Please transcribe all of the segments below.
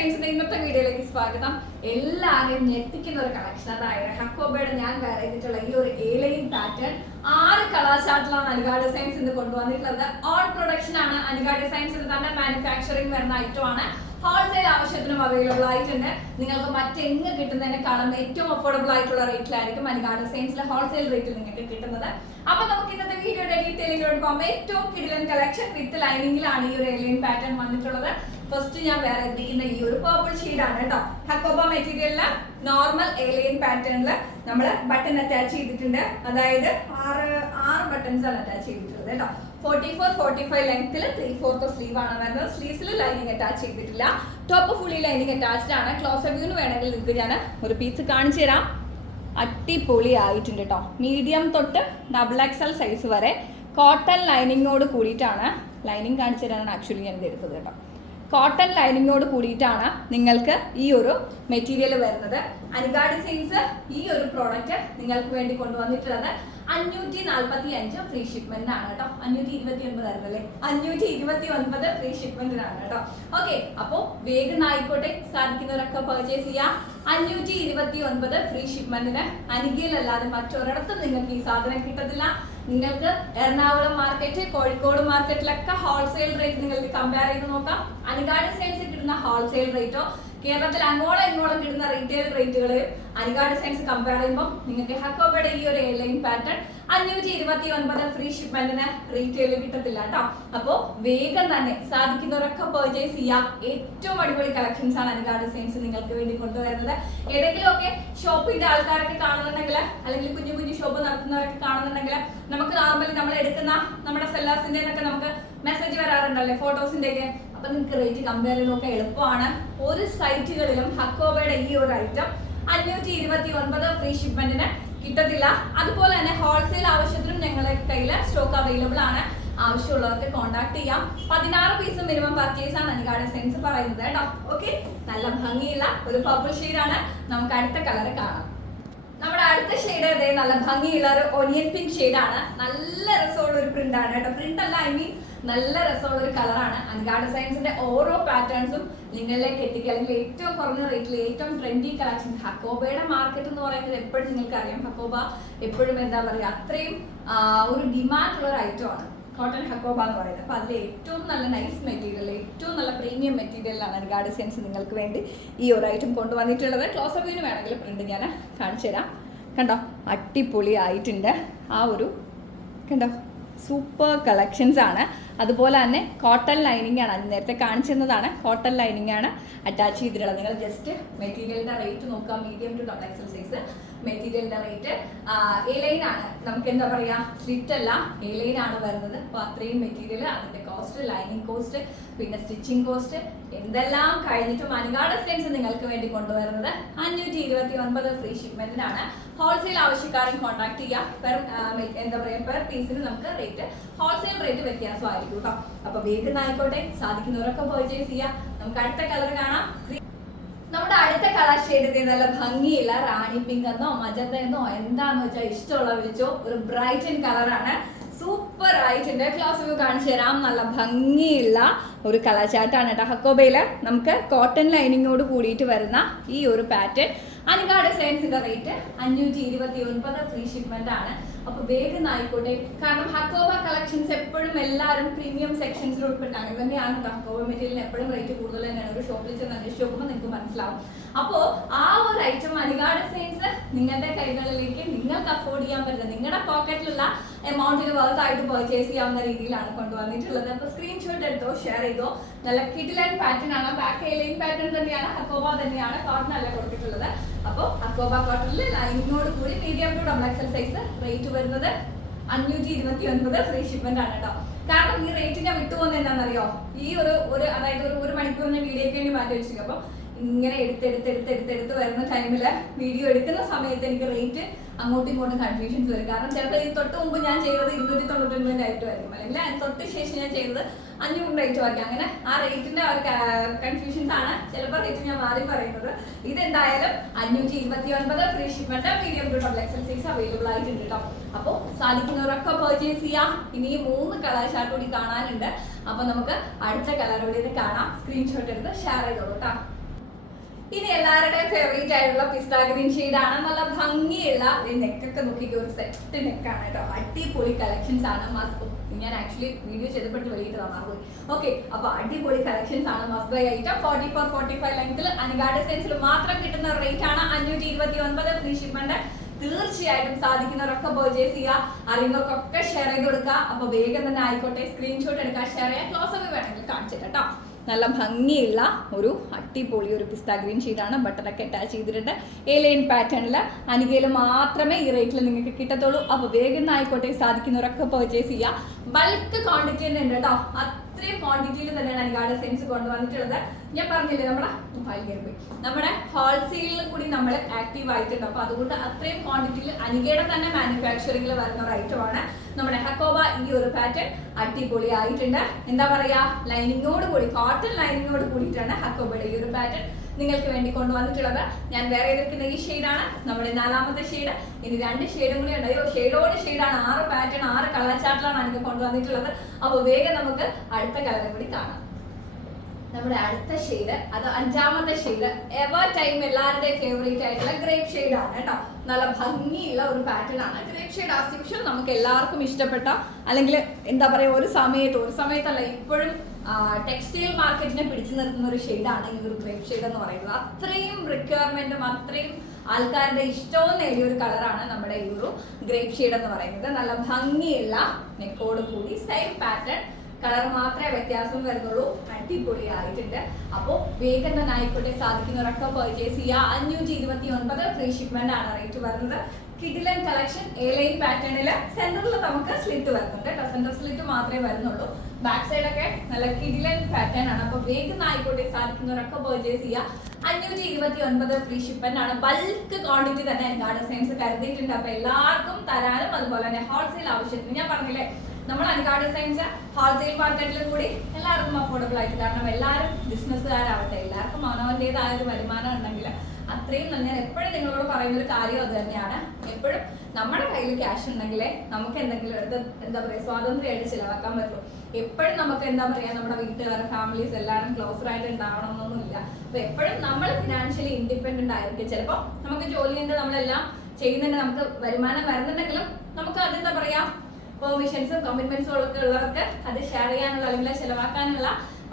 സയൻസിന്റെ ഇന്നത്തെ വീഡിയോയിലേക്ക് സ്വാഗതം. എല്ലാവരെയും ഞെട്ടിക്കുന്ന ഒരു കളക്ഷൻ അതായത് ഹക്കോബയുടെ ഞാൻ വെയർ ചെയ്തിട്ടുള്ള ഈ ഒരു ഏലൈൻ പാറ്റേൺ ആറ് കളാശാട്ടിലാണ് അനുഗാ ഡിസൈൻസ് ഇന്ന് കൊണ്ടുവന്നിട്ടുള്ളത്. ഓൺ പ്രൊഡക്ഷൻ ആണ് അനുഗാ ഡിസൈൻസിന് തന്നെ മാനുഫാക്ചറിംഗ് വരുന്ന ഐറ്റം ആണ്. ഹോൾസെയിൽ ആവശ്യത്തിനും അവൈലബിൾ ആയിട്ടുണ്ട്. നിങ്ങൾക്ക് മറ്റെങ്ങ് കിട്ടുന്നതിനേക്കാളും ഏറ്റവും അഫോർഡബിൾ ആയിട്ടുള്ള റേറ്റിലായിരിക്കും അനുഗാ ഡിസൈൻസിലെ ഹോൾസെയിൽ റേറ്റിൽ നിങ്ങൾക്ക് കിട്ടുന്നത്. അപ്പൊ നമുക്ക് ഇന്നത്തെ വീഡിയോയുടെ ഡീറ്റെയിലേക്ക് പോകാം. ഏറ്റവും കിടിലൻ കളക്ഷൻ വിത്ത് ലൈനിങ്ങിലാണ് ഈ ഒരു ഏലിയൻ പാറ്റേൺ വന്നിട്ടുള്ളത്. ഫസ്റ്റ് ഞാൻ വേറെ എത്തിക്കുന്ന ഈ ഒരു പേർപ്പിൾ ആണ് കേട്ടോ ഹക്കോബ മെറ്റീരിയലിൽ നോർമൽ ഏലിയൻ പാറ്റേണിൽ നമ്മൾ ബട്ടൺ അറ്റാച്ച് ചെയ്തിട്ടുണ്ട്. അതായത് ആറ് ആറ് ബട്ടൺസ് ആണ് അറ്റാച്ച് ചെയ്തിട്ടുള്ളത് കേട്ടോ ഫോർട്ടി ഫോർ ഫോർട്ടി ഫൈവ് ലെങ്ത്തിൽ ത്രീ ഫോർത്ത് സ്ലീവ് ആണ് വരുന്നത്. സ്ലീവ്സിൽ ലൈനിങ് അറ്റാച്ച് ചെയ്തിട്ടില്ല. ടോപ്പ് ഫുള്ളി ലൈനിങ് അറ്റാച്ച്ഡ് ആണ്. ക്ലോസ് വ്യൂന്ന് വേണമെങ്കിൽ നിങ്ങൾക്ക് ഞാൻ ഒരു പീസ് കാണിച്ചു തരാം. അടിപൊളി ആയിട്ടുണ്ട് കേട്ടോ മീഡിയം തൊട്ട് ഡബിൾ എക്സൽ സൈസ് വരെ കോട്ടൺ ലൈനിങ്ങോട് കൂടിയിട്ടാണ്. ലൈനിങ് കാണിച്ചു തരാനാണ് ആക്ച്വലി ഞാൻ എടുത്തത് കേട്ടോ കോട്ടൺ ലൈനിങ്ങോട് കൂടിയിട്ടാണ് നിങ്ങൾക്ക് ഈ ഒരു മെറ്റീരിയൽ വരുന്നത്. അനുഗാ ഡിസൈൻസ് ഈ ഒരു പ്രോഡക്റ്റ് നിങ്ങൾക്ക് വേണ്ടി കൊണ്ടുവന്നിട്ടുള്ളത് അഞ്ഞൂറ്റി നാൽപ്പത്തി അഞ്ച് ഫ്രീ ഷിപ്മെന്റ് ആണ് കേട്ടോ. അഞ്ഞൂറ്റി ഇരുപത്തി ഒൻപത് ആയിരുന്നല്ലേ? അഞ്ഞൂറ്റി ഇരുപത്തി ഒൻപത് ഫ്രീ ഷിപ്മെന്റിനാണ് കേട്ടോ. ഓക്കെ അപ്പോ വേഗം ആയിക്കോട്ടെ. സാധിക്കുന്നവരൊക്കെ പർച്ചേസ് ചെയ്യാം. അഞ്ഞൂറ്റി ഇരുപത്തി ഒൻപത് ഫ്രീ ഷിപ്മെന്റിന് അനികയിലല്ലാതെ മറ്റൊരിടത്തും നിങ്ങൾക്ക് ഈ സാധനം കിട്ടത്തില്ല. നിങ്ങൾക്ക് എറണാകുളം മാർക്കറ്റ് കോഴിക്കോട് മാർക്കറ്റിലൊക്കെ ഹോൾസെയിൽ റേറ്റ് നിങ്ങൾക്ക് കമ്പയർ ചെയ്ത് നോക്കാം. അനികാട് സൈൻസ് കിട്ടുന്ന ഹോൾസെയിൽ റേറ്റോ കേരളത്തിൽ അങ്ങോളം ഇങ്ങോളം കിട്ടുന്ന റീറ്റെയിൽ റേറ്റുകൾ അനികാട് സയൻസ് കമ്പയർ ചെയ്യുമ്പോൾ നിങ്ങൾക്ക് ഹക്കോബയുടെ ഈ ഒരു എയർലൈൻ പാറ്റേൺ അഞ്ഞൂറ്റി ഇരുപത്തി ഒൻപത് ഫ്രീ ഷിപ്മെന്റിന് റീറ്റെയിൽ കിട്ടത്തില്ല കേട്ടോ അപ്പോൾ വേഗം തന്നെ സാധിക്കുന്നവരൊക്കെ പെർച്ചേസ് ചെയ്യാം. ഏറ്റവും അടിപൊളി കളക്ഷൻസ് ആണ് അനികാ ഡിസൈൻസ് നിങ്ങൾക്ക് വേണ്ടി കൊണ്ടുവരുന്നത്. ഏതെങ്കിലും ഒക്കെ ഷോപ്പിന്റെ ആൾക്കാരൊക്കെ കാണുന്നുണ്ടെങ്കിൽ അല്ലെങ്കിൽ കുഞ്ഞു കുഞ്ഞു ഷോപ്പ് നടത്തുന്നവരൊക്കെ കാണുന്നുണ്ടെങ്കിൽ നമുക്ക് നോർമലി നമ്മൾ എടുക്കുന്ന നമ്മുടെ സെല്ലാസിന്റെ ഒക്കെ നമുക്ക് മെസ്സേജ് വരാറുണ്ടല്ലേ ഫോട്ടോസിന്റെ ഒക്കെ അപ്പൊ നിങ്ങൾക്ക് റേറ്റ് കമ്പയർ ചെയ്യുന്നൊക്കെ എളുപ്പമാണ്. ഒരു സൈറ്റുകളിലും ഹക്കോബയുടെ ഈ ഒരു ഐറ്റം അഞ്ഞൂറ്റി ഇരുപത്തി ഒൻപത് ഫ്രീ ഷിപ്മെന്റിന് കിട്ടത്തില്ല. അതുപോലെ തന്നെ ഹോൾസെയിൽ ആവശ്യത്തിനും ഞങ്ങളുടെ കയ്യിൽ സ്റ്റോക്ക് അവൈലബിൾ ആണ്. ആവശ്യമുള്ളവർക്ക് കോൺടാക്ട് ചെയ്യാം. പതിനാറ് പീസ് മിനിമം പർച്ചേസ് ആണ് അനികാ സെൻസ് പറയുന്നത് കേട്ടോ. ഓക്കെ നല്ല ഭംഗിയുള്ള ഒരു പർപ്പിൾ നമുക്ക് അടുത്ത കളർ കാണാം. നമ്മുടെ അടുത്ത ഷെയ്ഡ് അതേ നല്ല ഭംഗിയുള്ള ഒരു ഒനിയൻ പിങ്ക് ആണ്. നല്ല രസമുള്ള ഒരു പ്രിന്റ് ആണ് കേട്ടോ. പ്രിന്റ് അല്ല ഐ മീൻ നല്ല രസമുള്ള ഒരു കളറാണ് അൻഗാ ഡിസൈൻസിന്റെ ഓരോ പാറ്റേൺസും നിങ്ങളിലേക്ക് എത്തിക്കുക. അല്ലെങ്കിൽ ഏറ്റവും കുറഞ്ഞ റേറ്റിൽ ഏറ്റവും ട്രെൻഡി കളക്ഷൻ ഹക്കോബയുടെ മാർക്കറ്റ് എന്ന് പറയുന്നത് എപ്പോഴും നിങ്ങൾക്ക് അറിയാം ഹക്കോബ എപ്പോഴും എന്താ പറയുക അത്രയും ഒരു ഡിമാൻഡ് ഉള്ള ഒരു ഐറ്റം ആണ്. കോട്ടൺ ഹക്കോബ എന്ന് പറയുന്നത്. അപ്പോൾ അതിൽ ഏറ്റവും നല്ല നൈസ് മെറ്റീരിയൽ ഏറ്റവും നല്ല പ്രീമിയം മെറ്റീരിയലാണ് ഗാർഡ് സെൻസ് നിങ്ങൾക്ക് വേണ്ടി ഈ ഒരു ഐറ്റം കൊണ്ടുവന്നിട്ടുള്ളത്. ക്ലോസ് വ്യൂവിന് വേണമെങ്കിൽ പ്രിന്റ് ഞാൻ കാണിച്ചു തരാം. കണ്ടോ? അടിപൊളി ആയിട്ടുണ്ട് ആ ഒരു കണ്ടോ? സൂപ്പർ കളക്ഷൻസ് ആണ്. അതുപോലെ തന്നെ കോട്ടൺ ലൈനിങ് ആണ്. അത് നേരത്തെ കാണിച്ചിരുന്നതാണ് കോട്ടൺ ലൈനിങ് ആണ് അറ്റാച്ച് ചെയ്തിട്ടുള്ളത്. നിങ്ങൾ ജസ്റ്റ് മെറ്റീരിയലിന്റെ റേറ്റ് നോക്കുക. Medium to double XL size മെറ്റീരിയലിന്റെ റേറ്റ് എ ലൈൻ ആണ്. നമുക്ക് എന്താ പറയാ? സ്ലിറ്റ് അല്ല. എ ലൈൻ ആണ് വരുന്നത്. അപ്പോൾ അത്രയും മെറ്റീരിയൽ അതിന്റെ കോസ്റ്റ് ലൈനിങ് കോസ്റ്റ് പിന്നെ സ്റ്റിച്ചിങ് കോസ്റ്റ് എന്തെല്ലാം കഴിഞ്ഞിട്ടും അനുഗാഡ സ്റ്റെൻസ് നിങ്ങൾക്ക് വേണ്ടി കൊണ്ടുവരുന്നത് അഞ്ഞൂറ്റി ഇരുപത്തി ഒൻപത് ഫ്രീ ഷിപ്മെന്റിനാണ് ഹോൾസെയിൽ ആവശ്യക്കാരൻ കോൺടാക്ട് ചെയ്യാം പെർ എന്താ പറയുക പെർ പീസിന് നമുക്ക് റേറ്റ് ഹോൾസെയിൽ റേറ്റ് വ്യത്യാസമായിരിക്കും കേട്ടോ അപ്പൊ വേഗം ആയിക്കോട്ടെ. സാധിക്കുന്നവരൊക്കെ പർച്ചേസ് ചെയ്യാം. നമുക്ക് അടുത്ത കളർ കാണാം. നമ്മുടെ അടുത്ത കളർ ഷെയ്ഡ് നല്ല ഭംഗിയില്ല റാണി പിങ്ക് എന്നോ മജന്ത എന്നോ എന്താന്ന് വെച്ചാൽ ഇഷ്ടമുള്ള വിളിച്ചോ ഒരു ബ്രൈറ്റൻ കളറാണ് സൂപ്പർ ആയിട്ടുണ്ട് ക്ലാസ് കാണിച്ചു തരാം. നല്ല ഭംഗിയുള്ള ഒരു കളർചാട്ടാണ് കേട്ടോ. ഹക്കോബയിൽ നമുക്ക് കോട്ടൺ ലൈനിങ്ങോട് കൂടിയിട്ട് വരുന്ന ഈ ഒരു പാറ്റേൺ അനുകാട് ഡിസൈൻസിന്റെ റേറ്റ് അഞ്ഞൂറ്റി ഇരുപത്തി ഒൻപത് ഫ്രീ ഷിപ്മെന്റ് ആണ്. അപ്പൊ വേഗം ആയിക്കോട്ടെ. കാരണം ഹക്കോബ കളക്ഷൻസ് എപ്പോഴും എല്ലാവരും പ്രീമിയം സെക്ഷൻസിൽ ഉൾപ്പെട്ടാണ് തന്നെയാണ് ഹക്കോബ മെറ്റീരിയൽ എപ്പോഴും റേറ്റ് കൂടുതൽ തന്നെയാണ്. ഒരു ഷോപ്പിൽ ചെന്ന് അന്വേഷിച്ച് നോക്കുമ്പോൾ നിങ്ങൾക്ക് മനസ്സിലാവും. അപ്പോ ആ ഒരു ഐറ്റം അനികാ സെയിൻസ് നിങ്ങളുടെ കൈകളിലേക്ക് നിങ്ങൾക്ക് അഫോർഡ് ചെയ്യാൻ പറ്റുന്ന നിങ്ങളുടെ പോക്കറ്റിലുള്ള എമൗണ്ടിന് വർത്തായിട്ട് പർച്ചേസ് ചെയ്യാവുന്ന രീതിയിലാണ് കൊണ്ടുവന്നിട്ടുള്ളത്. അപ്പൊ സ്ക്രീൻഷോട്ട് എടുത്തോ ഷെയർ ചെയ്തോ. നല്ല കിഡിലൻ പാറ്റേൺ ആണ്. ബാക്ക് ലൈൻ പാറ്റേൺ തന്നെയാണ്. അക്കോബ തന്നെയാണ്. കോട്ടൺ അല്ല കൊടുത്തിട്ടുള്ളത്. അപ്പോൾ അക്കോബ കോട്ടണിൽ ലൈനിനോട് കൂടി medium to double XL size rate വരുന്നത് അഞ്ഞൂറ്റി ഇരുപത്തി ഒൻപത് ഫ്രീ ഷിപ്മെന്റ് ആണ് കേട്ടോ കാരണം ഈ റേറ്റ് ഞാൻ വിട്ടുപോകുന്നത് എന്താണെന്നറിയോ? ഈ ഒരു ഒരു അതായത് ഒരു ഒരു മണിക്കൂറിന് വീഡിയോയ്ക്ക് വേണ്ടി മാറ്റി വെച്ചിരിക്കും അപ്പോൾ ഇങ്ങനെ എടുത്തെടുത്ത് എടുത്ത് എടുത്ത് വരുന്ന ടൈമിൽ വീഡിയോ എടുക്കുന്ന സമയത്ത് എനിക്ക് റേറ്റ് അങ്ങോട്ടും ഇങ്ങോട്ടും കൺഫ്യൂഷൻസ് വരും. കാരണം ചിലപ്പോൾ ഈ തൊട്ട് മുമ്പ് ഞാൻ ചെയ്തത് ഇരുന്നൂറ്റി തൊണ്ണൂറ്റൊൻപതിന്റെ ആയിട്ട് വരും അതിന് തൊട്ട് ശേഷം ഞാൻ ചെയ്തത് അഞ്ഞൂറ് റേറ്റ് ആക്കി അങ്ങനെ ആ റേറ്റിന്റെ ഒരു കൺഫ്യൂഷൻസ് ആണ് ചിലപ്പോൾ റേറ്റ് ഞാൻ മാറി പറയുന്നത്. ഇതെന്തായാലും അഞ്ഞൂറ്റി ഇരുപത്തി ഒൻപത് free shipment medium to double XL size available ആയിട്ടുണ്ട് കേട്ടോ അപ്പോൾ സാധിക്കുന്നവരൊക്കെ പർച്ചേസ് ചെയ്യാം. ഇനി മൂന്ന് കളർ ഷാർട്ട് കൂടി കാണാനുണ്ട്. അപ്പോൾ നമുക്ക് അടുത്ത കളറോടെ ഇത് കാണാം. സ്ക്രീൻഷോട്ട് എടുത്ത് ഷെയർ ചെയ്തോളൂ കേട്ടോ ഇനി എല്ലാവരുടെയും ഫേവറേറ്റ് ആയിട്ടുള്ള പിസ്ത ഗ്രീൻ ആണ്. നല്ല ഭംഗിയുള്ള നെക്കൊക്കെ നോക്കിയിട്ട് ഒരു സെറ്റ് നെക്കാണ് കേട്ടോ. അടിപൊളി കളക്ഷൻസ് ആണ്. മസ്ക് ഞാൻ ആക്ച്വലി വീഡിയോ ചെയ്തപ്പെട്ട് വെളിയിട്ട് തന്നാർപോയി ഓക്കെ അപ്പൊ അടിപൊളി കളക്ഷൻസ് ആണ് must buy item. Forty four forty five ലെങ്ത്തിൽ അനുഗാഡ സെൻസിൽ മാത്രം കിട്ടുന്ന റേറ്റ് ആണ് അഞ്ഞൂറ്റി ഇരുപത്തി ഒൻപത് ഫ്രീ ഷിപ്മെന്റ് തീർച്ചയായിട്ടും സാധിക്കുന്നവരൊക്കെ പർച്ചേസ് ചെയ്യുക. അറിയുന്നവർക്കൊക്കെ ഷെയർ ചെയ്ത് കൊടുക്കുക. അപ്പൊ വേഗം തന്നെ ആയിക്കോട്ടെ സ്ക്രീൻഷോട്ട് എടുക്കുക ഷെയർ ചെയ്യാൻ ക്ലോസ് ഒക്കെ വേണമെങ്കിൽ കാണിച്ചിട്ടോ നല്ല ഭംഗിയുള്ള ഒരു അടിപൊളി ഒരു പിസ്ത ഗ്രീൻ ഷീറ്റാണ്. ബട്ടണൊക്കെ അറ്റാച്ച് ചെയ്തിട്ടുണ്ട്. എ ലൈൻ പാറ്റേണിൽ അനികയിൽ മാത്രമേ ഈ റേറ്റിൽ നിങ്ങൾക്ക് കിട്ടത്തുള്ളൂ. അപ്പോൾ വേഗം ആയിക്കോട്ടെ സാധിക്കുന്നവരൊക്കെ പർച്ചേസ് ചെയ്യുക ബൾക്ക് ക്വാണ്ടിറ്റി തന്നെ ഉണ്ട് കേട്ടോ. അത്രയും ക്വാണ്ടിറ്റിയിൽ തന്നെയാണ് അനികാട് സെൻസ് കൊണ്ടുവന്നിട്ടുള്ളത്. ഞാൻ പറഞ്ഞില്ലേ നമ്മുടെ മൊബൈൽ പോയി. നമ്മുടെ ഹോൾസെയിലിൽ കൂടി നമ്മൾ ആക്റ്റീവ് ആയിട്ടുണ്ട്. അപ്പോൾ അതുകൊണ്ട് അത്രയും ക്വാണ്ടിറ്റിയിൽ അനികയുടെ തന്നെ മാനുഫാക്ചറിംഗിൽ വരുന്ന ഒരു ഐറ്റമാണ് നമ്മുടെ ഹക്കോബ ഈ ഒരു പാറ്റേൺ അടിപൊളി ആയിട്ടുണ്ട് എന്താ പറയാ? ലൈനിങ്ങോട് കൂടി കോട്ടൺ ലൈനിങ്ങോട് കൂടിയിട്ടാണ് ഹക്കോബയുടെ ഈ ഒരു പാറ്റേൺ നിങ്ങൾക്ക് വേണ്ടി കൊണ്ടുവന്നിട്ടുള്ളത്. ഞാൻ വേറെ എതിർക്കുന്ന ഈ ഷെയ്ഡാണ് നമ്മുടെ നാലാമത്തെ ഷെയ്ഡ് ഇനി രണ്ട് ഷെയ്ഡും കൂടി ഉണ്ട്. അയ്യോ ഷെയ്ഡോട് ഷെയ്ഡാണ് ആറ് പാറ്റേൺ ആറ് കളർ ചാർട്ടിലാണ് എനിക്ക് കൊണ്ടുവന്നിട്ടുള്ളത്. അപ്പോൾ വേഗം നമുക്ക് അടുത്ത കളറും കൂടി കാണാം. നമ്മുടെ അടുത്ത ഷെയ്ഡ് അത് അഞ്ചാമത്തെ ഷെയ്ഡ് എവർ ടൈം എല്ലാവരുടെയും ഫേവറേറ്റ് ആയിട്ടുള്ള ഗ്രേപ്പ് ഷെയ്ഡ് ആണ് കേട്ടോ. നല്ല ഭംഗിയുള്ള ഒരു പാറ്റേൺ ആണ്. ഗ്രേപ്പ് ഷെയ്ഡ് ആസ് നമുക്ക് എല്ലാവർക്കും ഇഷ്ടപ്പെട്ട അല്ലെങ്കിൽ എന്താ പറയുക ഒരു സമയത്ത് ഒരു സമയത്തല്ല ഇപ്പോഴും ടെക്സ്റ്റൈൽ മാർക്കറ്റിനെ പിടിച്ചു നിർത്തുന്ന ഒരു ഷെയ്ഡാണ് ഈ ഒരു ഗ്രേപ്പ് ഷെയ്ഡ് എന്ന് പറയുന്നത്. അത്രയും റിക്വയർമെന്റും അത്രയും ആൾക്കാരുടെ ഇഷ്ടവും നേടിയ ഒരു കളറാണ് നമ്മുടെ ഈ ഒരു ഗ്രേപ്പ് ഷെയ്ഡ് എന്ന് പറയുന്നത്. നല്ല ഭംഗിയുള്ള നെക്കോട് കൂടി സെയിം പാറ്റേൺ കളർ മാത്രമേ വ്യത്യാസം വരുന്നുള്ളൂ. അടിപൊളി ആയിട്ടുണ്ട് അപ്പോൾ വേഗം തന്നെ ആയിക്കോട്ടെ സാധിക്കുന്നവരൊക്കെ പർച്ചേസ് ചെയ്യുക. അഞ്ഞൂറ്റി ഇരുപത്തി ഒൻപത് ഫ്രീ ഷിപ്മെന്റ് ആണ് റേറ്റ് വരുന്നത്. കിഡിലൻ കളക്ഷൻ എ ലൈൻ പാറ്റേണിൽ സെന്ററിൽ നമുക്ക് സ്ലിറ്റ് വരുന്നുണ്ട് കേട്ടോ. സെന്റർ സ്ലിറ്റ് മാത്രമേ വരുന്നുള്ളൂ. ബാക്ക് സൈഡൊക്കെ നല്ല കിഡിലൻ പാറ്റേൺ ആണ്. അപ്പോൾ വേഗം ആയിക്കോട്ടെ സാധിക്കുന്നവരൊക്കെ പർച്ചേസ് ചെയ്യുക അഞ്ഞൂറ്റി ഇരുപത്തി ഒൻപത് ഫ്രീ ഷിപ്പന്റ് ആണ്. ബൾക്ക് ക്വാണ്ടിറ്റി തന്നെ ഗാർഡൻ സയൻസ് കരുതിയിട്ടുണ്ട്. അപ്പോൾ എല്ലാവർക്കും തരാനും അതുപോലെ തന്നെ ഹോൾസെയിൽ ആവശ്യത്തിന്. ഞാൻ പറഞ്ഞില്ലേ നമ്മൾ അൻകാട് സയൻസ് ഹോൾസെയിൽ മാർക്കറ്റിലും കൂടി എല്ലാവർക്കും അഫോർഡബിൾ ആയിട്ട് കാരണം എല്ലാവരും ബിസിനസ്സുകാരാവട്ടെ എല്ലാവർക്കും അവനവന്റെതായ ഒരു വരുമാനം ഉണ്ടെങ്കിൽ അത്രയും ഞാൻ എപ്പോഴും നിങ്ങളോട് പറയുന്ന ഒരു കാര്യം അത് തന്നെയാണ്. എപ്പോഴും നമ്മുടെ കയ്യിൽ ക്യാഷ് ഉണ്ടെങ്കിലേ നമുക്ക് എന്തെങ്കിലും എടുത്ത് എന്താ പറയുക സ്വാതന്ത്ര്യമായിട്ട് ചിലവാക്കാൻ പറ്റും. എപ്പോഴും നമുക്ക് എന്താ പറയുക നമ്മുടെ വീട്ടുകാർ ഫാമിലീസ് എല്ലാവരും ക്ലോസർ ആയിട്ട് ഉണ്ടാവണം എന്നൊന്നുമില്ല അപ്പൊ എപ്പോഴും നമ്മൾ ഫിനാൻഷ്യലി ഇൻഡിപെൻഡന്റ് ആയിരിക്കും. ചിലപ്പോൾ നമുക്ക് ജോലിയുണ്ട് നമ്മളെല്ലാം ചെയ്യുന്നുണ്ട് നമുക്ക് വരുമാനം വരുന്നുണ്ടെങ്കിലും നമുക്ക് അതെന്താ പറയാ പെർമിഷൻസും കമ്മിറ്റ്മെന്റ്സും ഒക്കെ ഉള്ളവർക്ക് അത് ഷെയർ ചെയ്യാനുള്ള അല്ലെങ്കിൽ ചെലവാക്കാനുള്ള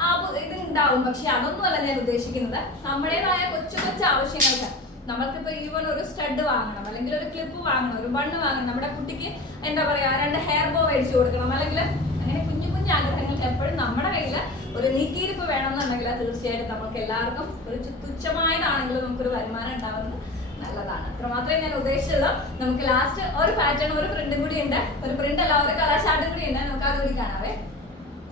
ആ ഇത് ഉണ്ടാവും പക്ഷെ അതൊന്നുമല്ല ഞാൻ ഉദ്ദേശിക്കുന്നത്. നമ്മുടേതായ കൊച്ചു കൊച്ചു ആവശ്യങ്ങൾക്ക് നമ്മൾക്കിപ്പോ ഈവൻ ഒരു സ്റ്റഡ് വാങ്ങണം അല്ലെങ്കിൽ ഒരു ക്ലിപ്പ് വാങ്ങണം ഒരു ബണ്ണ് വാങ്ങണം. നമ്മുടെ കുട്ടിക്ക് എന്താ പറയാ രണ്ട് ഹെയർ ബോ മേടിച്ചു കൊടുക്കണം. അല്ലെങ്കിൽ അങ്ങനെ കുഞ്ഞു കുഞ്ഞു ആഗ്രഹങ്ങൾക്ക് എപ്പോഴും നമ്മുടെ കയ്യിൽ ഒരു നീക്കിയിരിപ്പ് വേണമെന്നുണ്ടെങ്കിൽ തീർച്ചയായിട്ടും നമുക്ക് എല്ലാവർക്കും ഒരു തുച്ഛമായതാണെങ്കിലും നമുക്കൊരു വരുമാനം ഉണ്ടാവുന്നത് നല്ലതാണ്. അത്ര മാത്രമേ ഞാൻ ഉദ്ദേശിച്ചുള്ളൂ. നമുക്ക് ലാസ്റ്റ് ഒരു പാറ്റേൺ ഒരു പ്രിന്റും കൂടി ഉണ്ട്. ഒരു പ്രിന്റ് അല്ല ഒരു കളർ കൂടി ഉണ്ട്. നമുക്ക് അതുകൂടി കാണാവേ.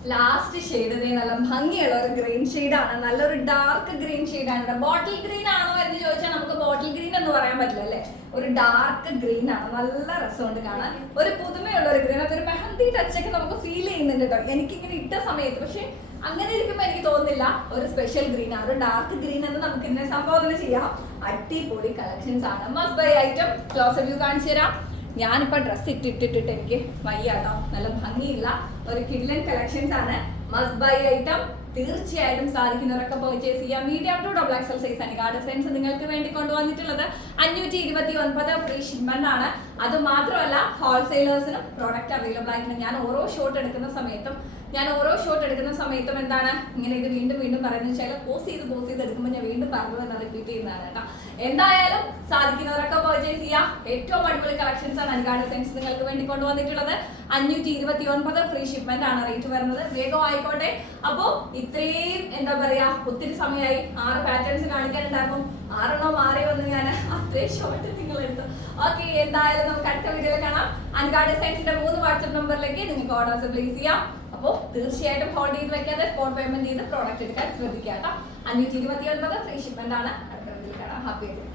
ലാസ്റ്റ് ഷെയ്ഡ് നല്ല ഭംഗിയുള്ള ഒരു ഗ്രീൻ ആണ്. നല്ലൊരു ഡാർക്ക് ഗ്രീൻ ആണ്. ബോട്ടിൽ ഗ്രീൻ ആണോ എന്ന് ചോദിച്ചാൽ നമുക്ക് ബോട്ടിൽ ഗ്രീൻ എന്ന് പറയാൻ പറ്റില്ല അല്ലേ? ഒരു ഡാർക്ക് ഗ്രീൻ ആണ്. നല്ല രസമുണ്ട് കാണാൻ. ഒരു പുതുമയുള്ള ഒരു ഗ്രീൻ അതൊരു മെഹന്തി ടച്ചൊക്കെ നമുക്ക് ഫീൽ ചെയ്യുന്നുണ്ട് കേട്ടോ. എനിക്കിങ്ങനെ ഇട്ട സമയത്ത്. പക്ഷെ അങ്ങനെ ഇരിക്കുമ്പോൾ എനിക്ക് തോന്നുന്നില്ല ഒരു സ്പെഷ്യൽ ഗ്രീൻ ആ. ഒരു ഡാർക്ക് ഗ്രീൻ എന്ന് നമുക്ക് ഇതിനെ സംബോധന ചെയ്യാം. അടിപൊളി കളക്ഷൻസ് ആണ്. Must buy item close view കാണിച്ചു തരാം. ഞാനിപ്പോ ഡ്രസ് ഇട്ടിട്ടിട്ടിട്ട് എനിക്ക് വയ്യ കേട്ടോ. നല്ല ഭംഗിയുള്ള ഒരു കിഡ്ലൻ കളക്ഷൻസ് ആണ്. മസ്റ്റ് ബൈ ഐറ്റം തീർച്ചയായിട്ടും സാധിക്കുന്നവരൊക്കെ പർച്ചേസ് ചെയ്യാം. Medium to double XL size ആണ്. സെൻസ് നിങ്ങൾക്ക് വേണ്ടി കൊണ്ടുവന്നിട്ടുള്ളത് അഞ്ഞൂറ്റി ഇരുപത്തി ഒൻപത് ഫ്രീ ഷിപ്മെന്റ് ആണ്. അത് മാത്രമല്ല ഹോൾസെയിലേഴ്സിനും പ്രോഡക്റ്റ് അവൈലബിൾ ആയിട്ടുണ്ട്. ഞാൻ ഓരോ ഷോട്ട് എടുക്കുന്ന സമയത്തും ഞാൻ ഓരോ ഷോട്ട് എടുക്കുന്ന സമയത്തും എന്താണ് ഇങ്ങനെ ഇത് വീണ്ടും വീണ്ടും പറയുന്നത് വെച്ചാൽ പോസ് ചെയ്ത് പോസ് ചെയ്ത് എടുക്കുമ്പോൾ ഞാൻ വീണ്ടും പറഞ്ഞു തന്നെ റിപ്പീറ്റ് ചെയ്യുന്നതാണ് കേട്ടോ. എന്തായാലും സാധിക്കുന്നവരൊക്കെ പർച്ചേസ് ചെയ്യാം. ഏറ്റവും അടിപൊളി കളക്ഷൻസ് ആണ് അനുഗാഡ് സെൻസ് നിങ്ങൾക്ക് വേണ്ടി കൊണ്ടുവന്നിട്ടുള്ളത്. അഞ്ഞൂറ്റി ഇരുപത്തി ഒൻപത് ഫ്രീ ഷിപ്മെന്റ് ആണ് റേറ്റ് വരുന്നത്. വേഗം ആയിക്കോട്ടെ. അപ്പോൾ ഇത്രയും എന്താ പറയാ ഒത്തിരി സമയമായി. ആറ് പാറ്റേൺസ് കാണിക്കാനുണ്ടായിരുന്നു. ആറെണ്ണോ മാറി വന്ന് ഞാൻ അത്രയും ഷോർട്ട് നിങ്ങൾ എടുത്തു. ഓക്കെ എന്തായാലും നമുക്ക് അടുത്ത വീഡിയോയിൽ കാണാം. അൻകാട് സെൻസിന്റെ മൂന്ന് വാട്സ്ആപ്പ് നമ്പറിലേക്ക് നിങ്ങൾക്ക് ഓർഡേഴ്സ് പ്ലേസ് ചെയ്യാം. അപ്പോൾ തീർച്ചയായിട്ടും ഹോൾഡ് ചെയ്ത് വെക്കാതെ സ്പോട്ട് പേയ്മെന്റ് ചെയ്ത് പ്രോഡക്റ്റ് എടുക്കാൻ ശ്രദ്ധിക്കാം കേട്ടോ. അഞ്ഞൂറ്റി ഇരുപത്തി ഒൻപത് ഫ്രീ ഷിപ്മെന്റ് ആണ്. അടുത്ത ഹാപ്പി ആയിട്ട്